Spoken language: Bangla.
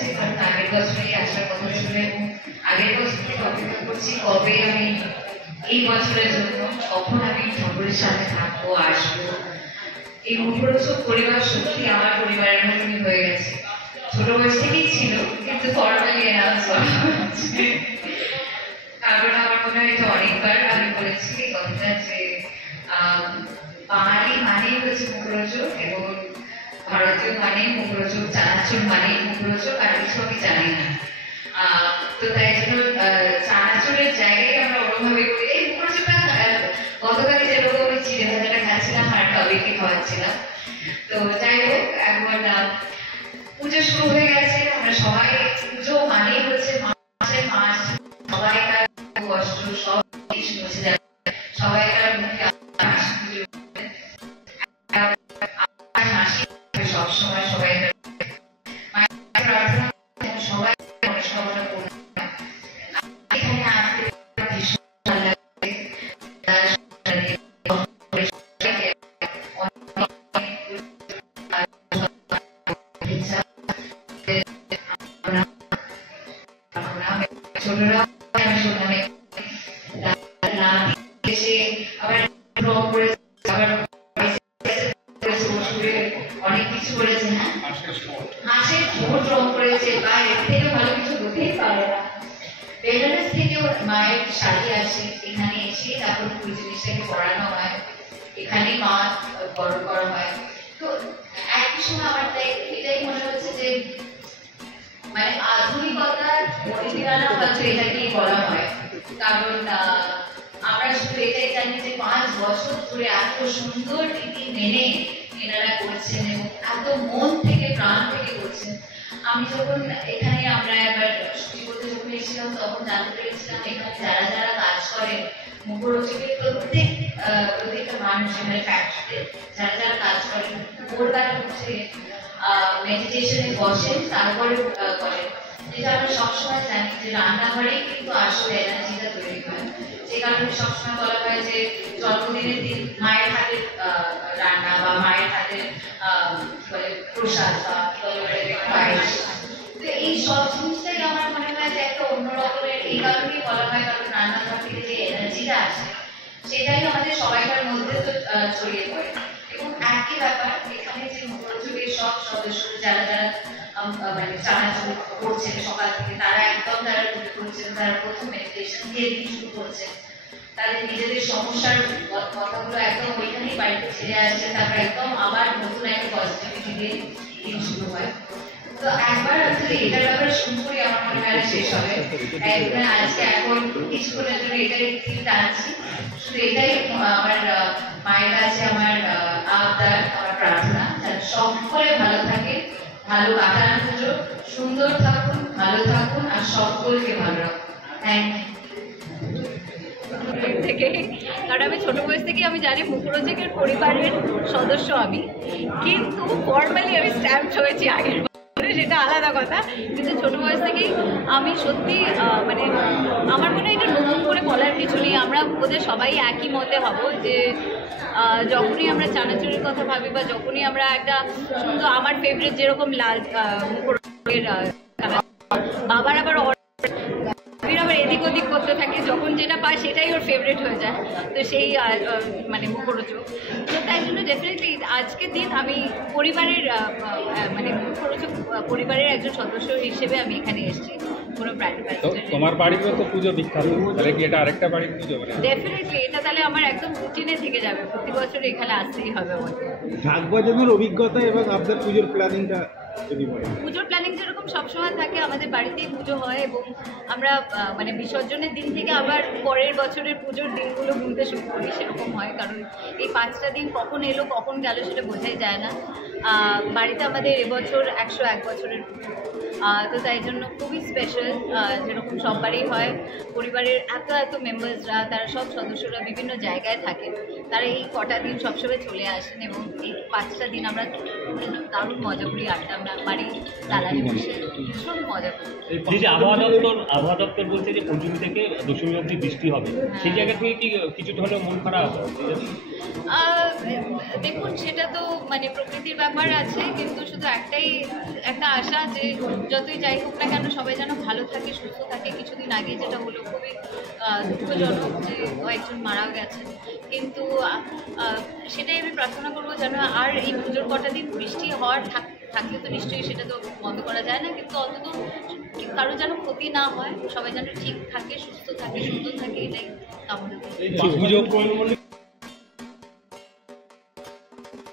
যাচ্ছে, কারণ আগের বছরই আসার কথা ছিল এবং আগের বছর থেকে অপেক্ষা করছি কবে আমি এই বছরের জন্য কখন আমি ঠাকুরের সাথে থাকবো, আসবো। এই মুখরোচক পরিবার সত্যি আমার পরিবারের মতনই হয়ে গেছে। ছোট বয়স থেকেই ছিল, কিন্তু ফর্মালি অ্যানাউন্স করা হচ্ছে। কারণ আমার মনে হয় যে অনেকবার আমি বলেছি এই কথাটা যে বাঙালি মানেই হচ্ছে মুখরোচক এবং ভারতীয় মানে মুখরোচক, চানাচুর মানে মুখরোচক, আর কিছু আমি জানি না। তো তাই জন্য চানাচুরের জায়গায় আমরা অন্যভাবে করি। এই মুখরোচকটা গতকালই যেরকম আমি চিড়ে ভাজাটা খাচ্ছিলাম আর টবেকে খাওয়াচ্ছিলাম। তো যাই হোক, এখন পুজো শুরু হয়ে গেছে। আমরা সবাই পুজো মানেই হচ্ছে মাসের মাস, সবাইকার কষ্ট সব মুছে যাবে, সবাইকার মুখে হাসি সবসময়, সবাই প্রার্থনা সবাই মনস্কামনা করবে। এখানে আসতে ভীষণ ভালো লাগে। ছোটরা অনেক কিছু করেছে, হ্যাঁ, হাঁসের ঠোঁট রং করেছে, বা এর থেকে ভালো কিছু হতেই পারে না। বেনারস থেকেও মায়ের শাড়ি আসে, এখানে এসে তারপর ওই জিনিসটাকে পড়ানো হয়, এখানে মা বরণ করা হয়। তো একই সময় আমার তাই এটাই মনে হচ্ছে যে মানে আধুনিকতার পরিধিরানা হয়তো এটাকেই বলা হয়। কারণ আমরা শুধু এটাই জানি যে 5 বছর ধরে এত সুন্দর রীতি মেনে এনারা করছেন এবং এত মন থেকে প্রাণ থেকে করছেন। আমি যখন এখানে আমরা একবার ছুটি করতে যখন এসেছিলাম তখন জানতে পেরেছিলাম এখানে যারা যারা কাজ করেন মুখরোচকের প্রত্যেকটা মানুষ, মানে ফ্যাক্টরিতে যারা যারা কাজ করেন ভোরবেলা উঠে মেডিটেশনে বসেন, তারপরে করেন। যেটা আমরা সবসময় জানি যে রান্নাঘরেই কিন্তু আসলে এনার্জিটা তৈরি হয়। যে কারণে সবসময় বলা হয় যে জন্মদিনের দিন মায়ের হাতের রান্না বা মায়ের হাতের প্রসাদ বা পায়েস, তো এই সব জিনিসটাই আমার মনে হয় যে একটা অন্য রকমের, এই কারণেই বলা হয় কারণ রান্নাঘর থেকে যে এনার্জিটা আসে সেটাই আমাদের সবাইকার মধ্যে তো ছড়িয়ে পড়ে। এবং একই ব্যাপার এখানে যে মুখরোচকের সব সদস্য যারা যারা মানে চানাচুর করছেন সকাল থেকে, তারা একদম তারা উঠে করছেন, তারা প্রথম মেডিটেশন দিয়ে দিন শুরু করছেন, তাদের নিজেদের সমস্যার কথাগুলো একদম ওইখানেই বাড়িতে ছেড়ে আসছে, তারপর একদম আবার নতুন একটা পজিটিভিটি দিয়ে দিন শুরু হয়। তো একবার আসলে এটার ব্যাপারে শুরু করি আমার মনে হয় শেষ হবে। আজকে এখন কিছুক্ষণের জন্য এটাই থিম টানছি, শুধু এটাই আমার মায়ের কাছে আমার আবদার, আমার প্রার্থনা যাতে সকলে ভালো থাকে, ভালো কাটান পুজো, সুন্দর থাকুন, ভালো থাকুন আর সকলকে ভালো রাখুন। Thank you. থেকে কারণ আমি ছোট বয়স থেকে আমি জানি মুখরোচকের পরিবারের সদস্য আমি, কিন্তু ফর্মালি আমি স্ট্যাম্প হয়েছি আগের বছরে, সেটা আলাদা কথা। কিন্তু ছোট বয়স থেকেই আমি সত্যি মানে আমার মনে হয় এটা নতুন করে বলার কিছু নেই। আমরা বোধহয় সবাই একই মতে হব যে যখনই আমরা চানাচুরের কথা ভাবি বা যখনই আমরা একটা সুন্দর, আমার ফেভারিট যেরকম লাল মুখরোচকের বাবার আবার এদিক ওদিক করতে থাকে, যখন যেটা পায় সেটাই ওর ফেভারিট হয়ে যায়, তো সেই মানে মুখরোচক। তো তাই জন্য ডেফিনেটলি আজকের দিন আমি পরিবারের মানে মুখরোচক পরিবারের একজন সদস্য হিসেবে আমি এখানে এসেছি। কোনো তোমার বাড়ির তো পুজো বিখ্যাত, তাহলে কি এটা আরেকটা বাড়ির পুজো? ডেফিনেটলি এটা তাহলে আমার একদম রুটিনে থেকে যাবে, প্রতি বছর এখানে আসতেই হবে আমাকে। ঢাক বাজানোর অভিজ্ঞতা এবং আপনার পুজোর প্ল্যানিংটা, পুজোর প্ল্যানিং যেরকম সবসময় থাকে, আমাদের বাড়িতেই পুজো হয় এবং আমরা মানে বিসর্জনের দিন থেকে আবার পরের বছরের পুজোর দিনগুলো গুনতে শুরু করি, সেরকম হয়। কারণ এই 5টা দিন কখন এলো কখন গেল সেটা বোঝাই যায় না। বাড়িতে আমাদের এবছর 101 বছরের পুজো, তো তাই জন্য খুবই স্পেশাল। যেরকম সববারই হয়, পরিবারের এত এত মেম্বার্সরা, তারা সব সদস্যরা বিভিন্ন জায়গায় থাকেন, তারা এই কটা দিন সবসময় চলে আসেন এবং এই 5টা দিন আমরা দারুণ মজা করি, আড্ডা আমরা বাড়ি দালালি বসে ভীষণ মজা করি। আবহাওয়া দপ্তর বলছে যে 5ম থেকে 10ম অবধি বৃষ্টি হবে, সেই জায়গা থেকে কি কিছু হলেও মন খারাপ? দেখুন সেটা তো মানে প্রকৃতির ব্যাপার আছে, কিন্তু শুধু একটা আশা যে যতই যাই হোক না কেন সবাই যেন ভালো থাকে, সুস্থ থাকে। কিছুদিন আগে যেটা হলো খুবই দুঃখজনক যে একজন মারা গেছেন, কিন্তু সেটাই আমি প্রার্থনা করবো যেন আর এই পুজোর কটা দিন বৃষ্টি হওয়ার থাকলে তো নিশ্চয়ই সেটা তো বন্ধ করা যায় না, কিন্তু অন্তত কারো যেন ক্ষতি না হয়, সবাই যেন ঠিক থাকে, সুস্থ থাকে, সুন্দর থাকে, এটাই কামনা করি। পুজো